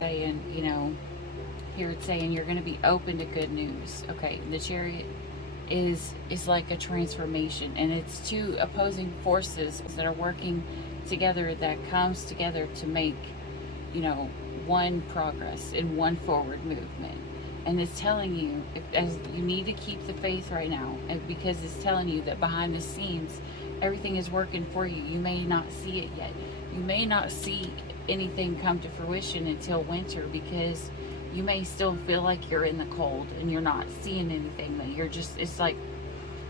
saying, here it's saying you're going to be open to good news. Okay, the Chariot is like a transformation, and it's two opposing forces that are working together, that comes together to make, one progress and one forward movement. And it's telling you, as you need to keep the faith right now, and because it's telling you that behind the scenes everything is working for you. You may not see it yet. You may not see anything come to fruition until winter, because you may still feel like you're in the cold and you're not seeing anything, that you're just, it's like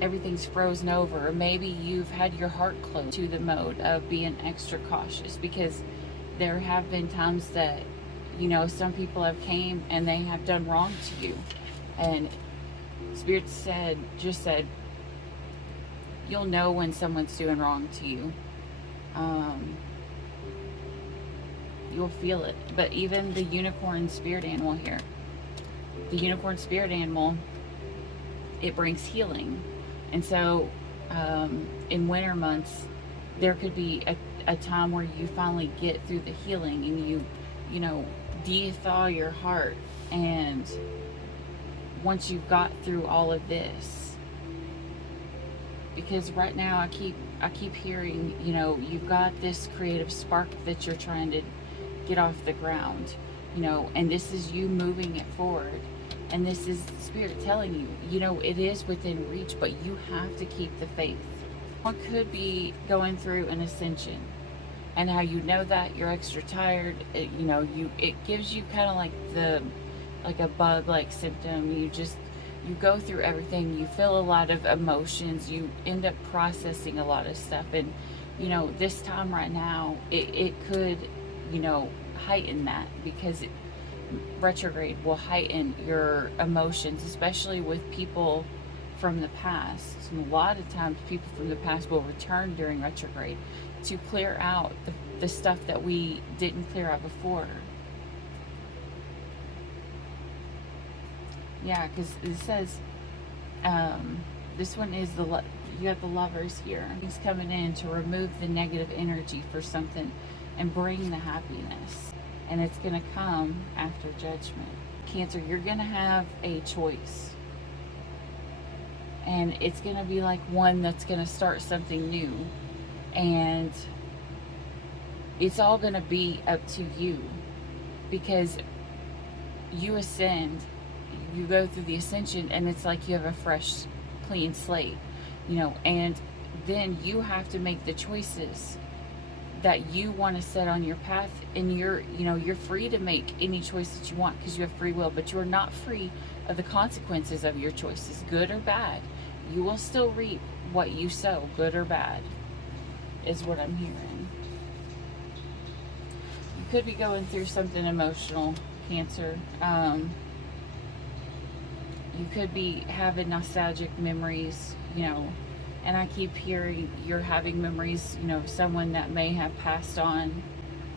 everything's frozen over. Or maybe you've had your heart closed to the mode of being extra cautious, because there have been times that, some people have came and they have done wrong to you, and Spirit just said, you'll know when someone's doing wrong to you. You'll feel it. But even the unicorn spirit animal here, the unicorn spirit animal, it brings healing. And so in winter months, there could be a time where you finally get through the healing, and you de-thaw your heart. And once you've got through all of this, because right now I keep hearing, you've got this creative spark that you're trying to get off the ground, and this is you moving it forward, and this is Spirit telling you, it is within reach, but you have to keep the faith. One could be going through an ascension, and how that you're extra tired, it gives you kind of like a bug-like symptom. You go through everything, you feel a lot of emotions, you end up processing a lot of stuff, and this time right now it could heighten that, because retrograde will heighten your emotions, especially with people from the past. And a lot of times people from the past will return during retrograde to clear out the stuff that we didn't clear out before. Yeah, because it says this one is you have the Lovers here. He's coming in to remove the negative energy for something and bring the happiness, and it's going to come after judgment. Cancer, you're going to have a choice, and it's going to be like one that's going to start something new, and it's all going to be up to you, because you ascend, you go through the ascension, and it's like you have a fresh, clean slate, and then you have to make the choices that you want to set on your path, and you're free to make any choice that you want, because you have free will, but you're not free of the consequences of your choices, good or bad. You will still reap what you sow, good or bad, is what I'm hearing. You could be going through something emotional, Cancer. You could be having nostalgic memories, and I keep hearing you're having memories, of someone that may have passed on,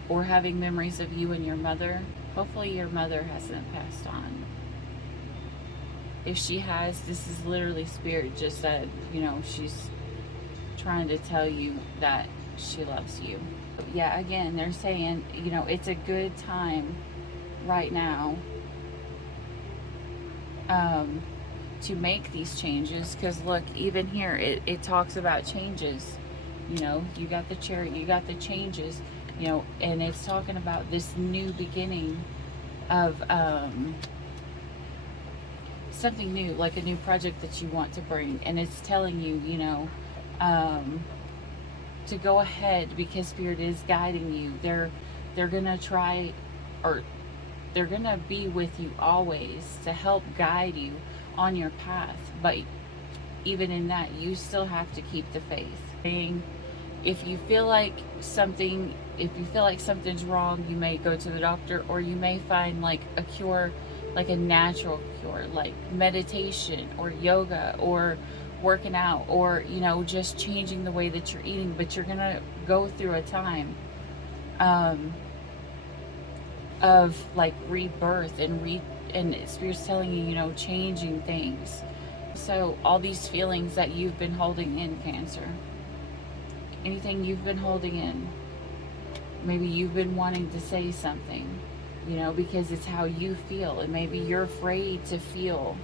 or having memories of you and your mother. Hopefully your mother hasn't passed on. If she has, this is literally Spirit just said, trying to tell you that she loves you. Yeah, again, they're saying, it's a good time right now to make these changes, because look, even here it talks about changes. You got the Chariot, you got the changes, and it's talking about this new beginning of something new, like a new project that you want to bring, and it's telling you, to go ahead, because Spirit is guiding you. They're gonna try, or they're gonna be with you always to help guide you on your path. But even in that, you still have to keep the faith. If you feel like something's wrong, you may go to the doctor, or you may find like a cure, like a natural cure, like meditation or yoga or working out, or just changing the way that you're eating. But you're gonna go through a time of like rebirth and Spirit's telling you, changing things. So all these feelings that you've been holding in, Cancer, anything you've been holding in, maybe you've been wanting to say something, because it's how you feel, and maybe you're afraid to feel.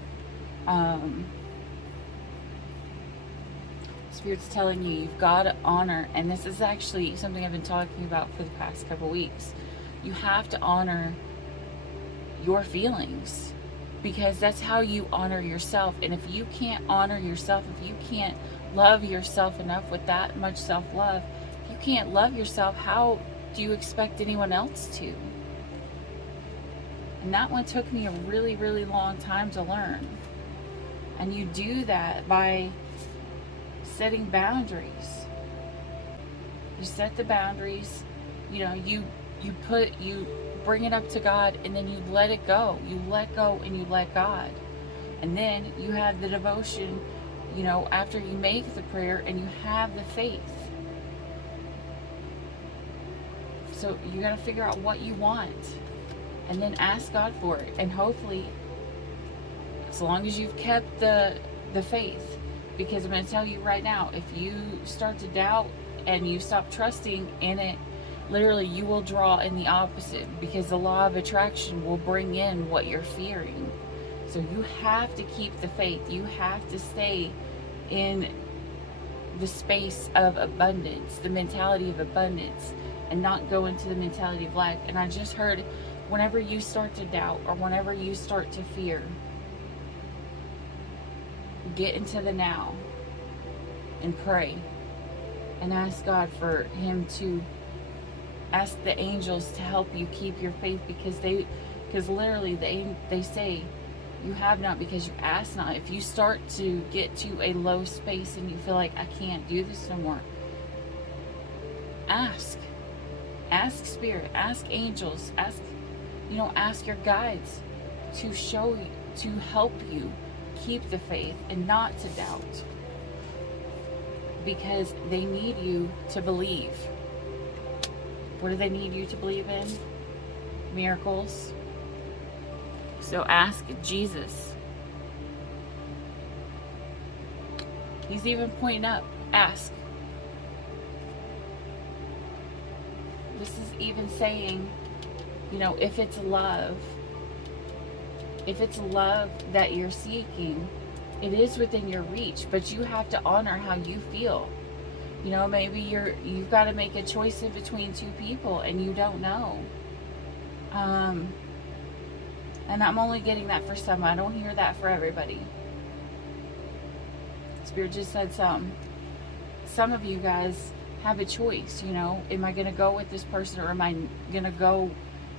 Spirit's telling you've got to honor, and this is actually something I've been talking about for the past couple weeks. You have to honor your feelings, because that's how you honor yourself. And if you can't honor yourself, if you can't love yourself enough with that much self-love, if you can't love yourself, how do you expect anyone else to? And that one took me a really, really long time to learn. And you do that by setting boundaries. You set the boundaries, you bring it up to God, and then you let it go. You let go and you let God. And then you have the devotion, after you make the prayer, and you have the faith. So you got to figure out what you want, and then ask God for it. And hopefully, as long as you've kept the faith, because I'm going to tell you right now, if you start to doubt and you stop trusting in it, literally you will draw in the opposite, because the law of attraction will bring in what you're fearing. So you have to keep the faith. You have to stay in the space of abundance, the mentality of abundance, and not go into the mentality of lack. And I just heard, whenever you start to doubt, or whenever you start to fear, get into the now and pray and ask God for Him to ask the angels to help you keep your faith, because literally they say you have not because you ask not. If you start to get to a low space and you feel like, I can't do this no more, ask Spirit, ask angels, ask your guides to show you, to help you keep the faith and not to doubt, because they need you to believe. What do they need you to believe in? Miracles. So ask Jesus. He's even pointing up. Ask. This is even saying, if it's love that you're seeking, it is within your reach, but you have to honor how you feel. Maybe you've got to make a choice in between two people and you don't know. And I'm only getting that for some. I don't hear that for everybody. Spirit just said some of you guys have a choice, am I going to go with this person, or am I going to go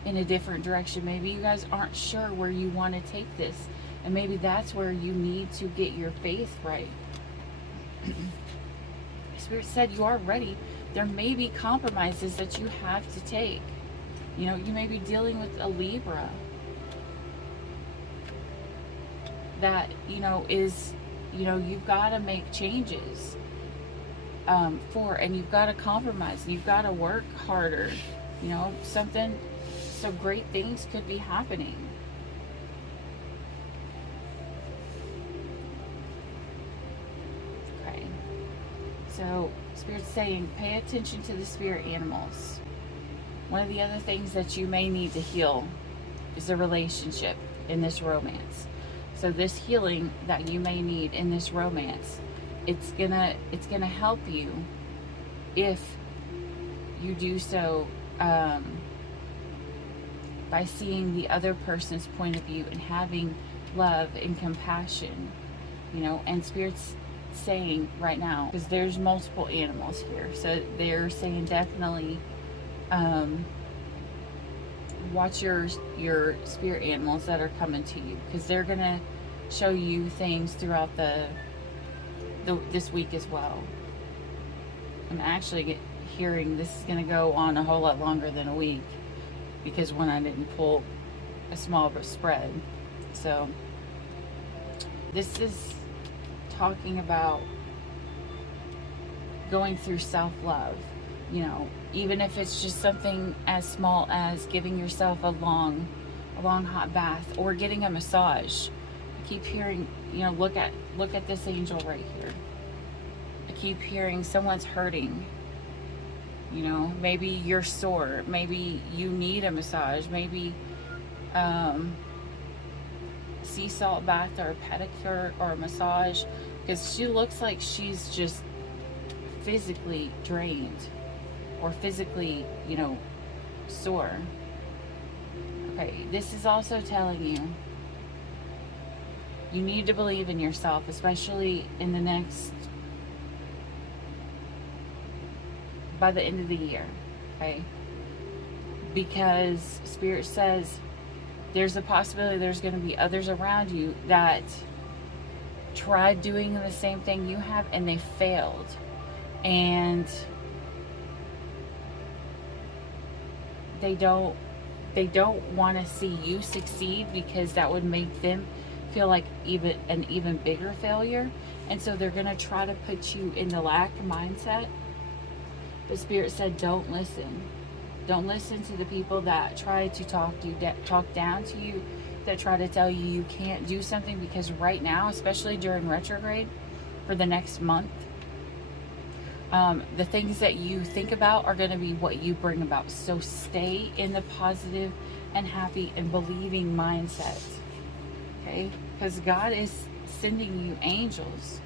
in a different direction? Maybe you guys aren't sure where you want to take this, and maybe that's where you need to get your faith right. Spirit said you are ready. There may be compromises that you have to take. You may be dealing with a Libra that, is, you've got to make changes for, and you've got to compromise, and you've got to work harder, something, so great things could be happening. Okay. So Spirit's saying, pay attention to the spirit animals. One of the other things that you may need to heal is a relationship in this romance. So this healing that you may need in this romance, it's gonna help you if you do so by seeing the other person's point of view and having love and compassion, and Spirit's saying right now, because there's multiple animals here, so they're saying definitely watch your spirit animals that are coming to you, because they're gonna show you things throughout this week as well. I'm actually hearing this is gonna go on a whole lot longer than a week, because when I didn't pull a small spread. So this is talking about going through self-love, even if it's just something as small as giving yourself a long hot bath or getting a massage. I keep hearing, look at this angel right here. I keep hearing someone's hurting. Maybe you're sore, maybe you need a massage, maybe sea salt bath or a pedicure or a massage, because she looks like she's just physically drained or physically, sore. Okay, this is also telling you need to believe in yourself, especially in the next, by the end of the year, okay? Because Spirit says there's a possibility there's going to be others around you that tried doing the same thing you have and they failed. And they don't want to see you succeed, because that would make them feel like an even bigger failure. And so they're going to try to put you in the lack mindset. The Spirit said, don't listen. Don't listen to the people that try to talk down to you, that try to tell you you can't do something, because right now, especially during retrograde for the next month, the things that you think about are going to be what you bring about. So stay in the positive and happy and believing mindset, okay? Because God is sending you angels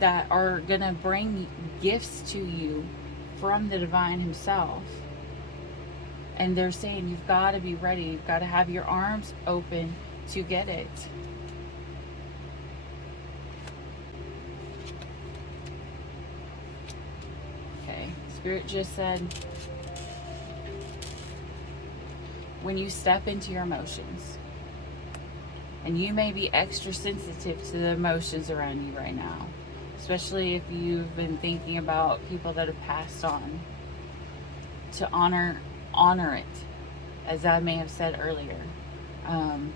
that are going to bring gifts to you from the divine himself. And they're saying you've got to be ready. You've got to have your arms open to get it. Okay, Spirit just said, when you step into your emotions, and you may be extra sensitive to the emotions around you right now, especially if you've been thinking about people that have passed on, to honor it, as I may have said earlier. And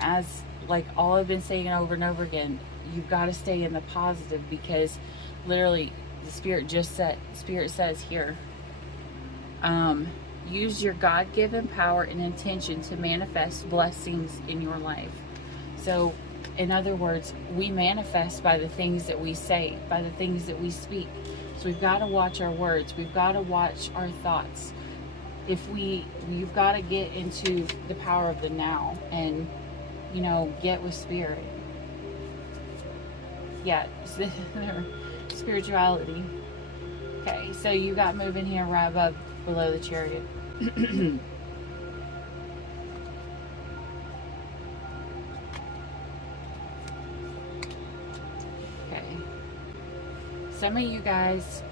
as like all I've been saying over and over again, you've got to stay in the positive, because literally the Spirit says here, use your God-given power and intention to manifest blessings in your life. So in other words, we manifest by the things that we say, by the things that we speak. So we've got to watch our words. We've got to watch our thoughts. You've got to get into the power of the now and, get with Spirit. Yeah, spirituality. Okay, so you got moving here right below the Chariot. Okay. Some of you guys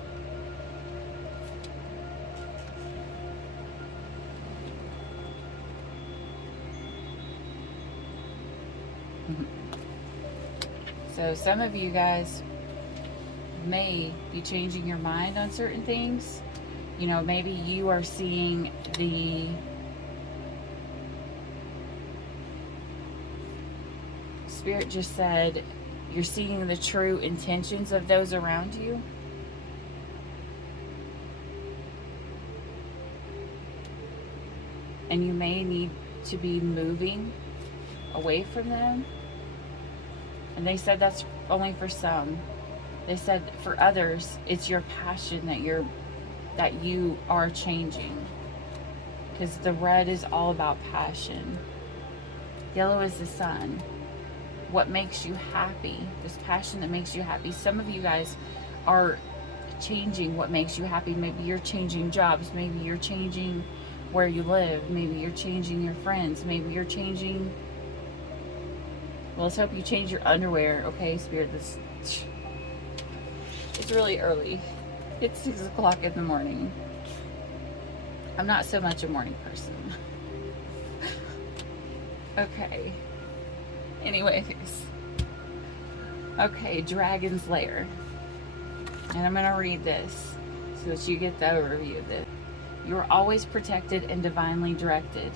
may be changing your mind on certain things. Maybe you are seeing the Spirit just said you're seeing the true intentions of those around you. And you may need to be moving away from them. And they said that's only for some. They said for others, it's your passion that you are changing. Because the red is all about passion. Yellow is the sun. What makes you happy? This passion that makes you happy. Some of you guys are changing what makes you happy. Maybe you're changing jobs. Maybe you're changing where you live. Maybe you're changing your friends. Maybe you're changing... Well, let's hope you change your underwear. Okay, Spirit, it's really early. It's 6 o'clock in the morning. I'm not so much a morning person. Okay. Anyways. Okay, Dragon's Lair. And I'm going to read this so that you get the overview of this. You are always protected and divinely directed.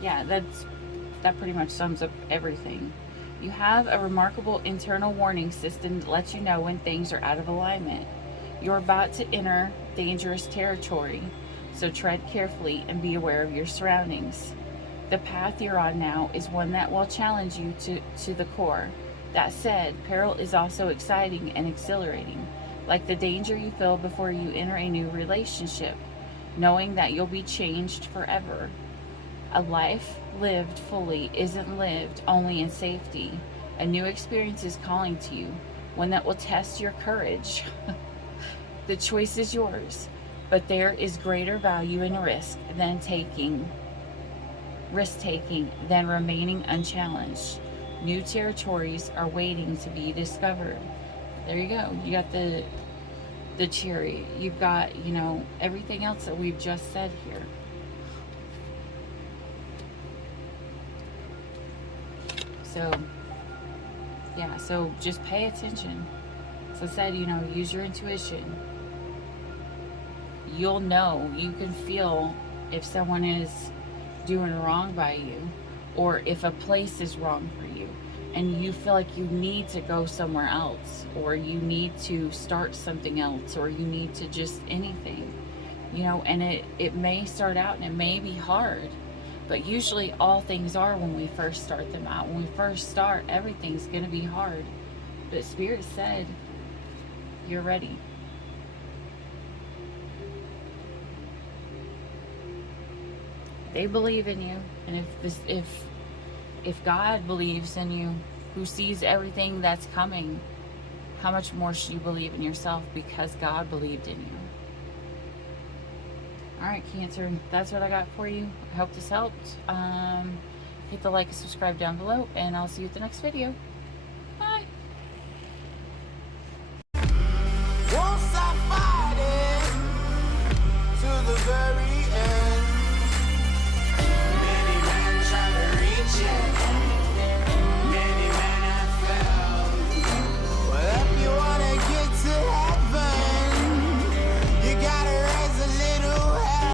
Yeah, that pretty much sums up everything. You have a remarkable internal warning system that lets you know when things are out of alignment. You're about to enter dangerous territory, so tread carefully and be aware of your surroundings. The path you're on now is one that will challenge you to the core. That said, peril is also exciting and exhilarating, like the danger you feel before you enter a new relationship, knowing that you'll be changed forever. A life lived fully isn't lived only in safety. A new experience is calling to you, one that will test your courage. The choice is yours, but there is greater value in risk taking than remaining unchallenged. New territories are waiting to be discovered. There you go. You got the Chariot. You've got, everything else that we've just said here. So, yeah, so just pay attention. So I said, use your intuition. You'll know, you can feel if someone is doing wrong by you, or if a place is wrong for you, and you feel like you need to go somewhere else, or you need to start something else, or you need to just anything, and it may start out and it may be hard. But usually all things are when we first start them out. When we first start, everything's going to be hard. But Spirit said, you're ready. They believe in you. And if God believes in you, who sees everything that's coming, how much more should you believe in yourself because God believed in you? Alright, Cancer, that's what I got for you. I hope this helped. Hit the like and subscribe down below, and I'll see you at the next video.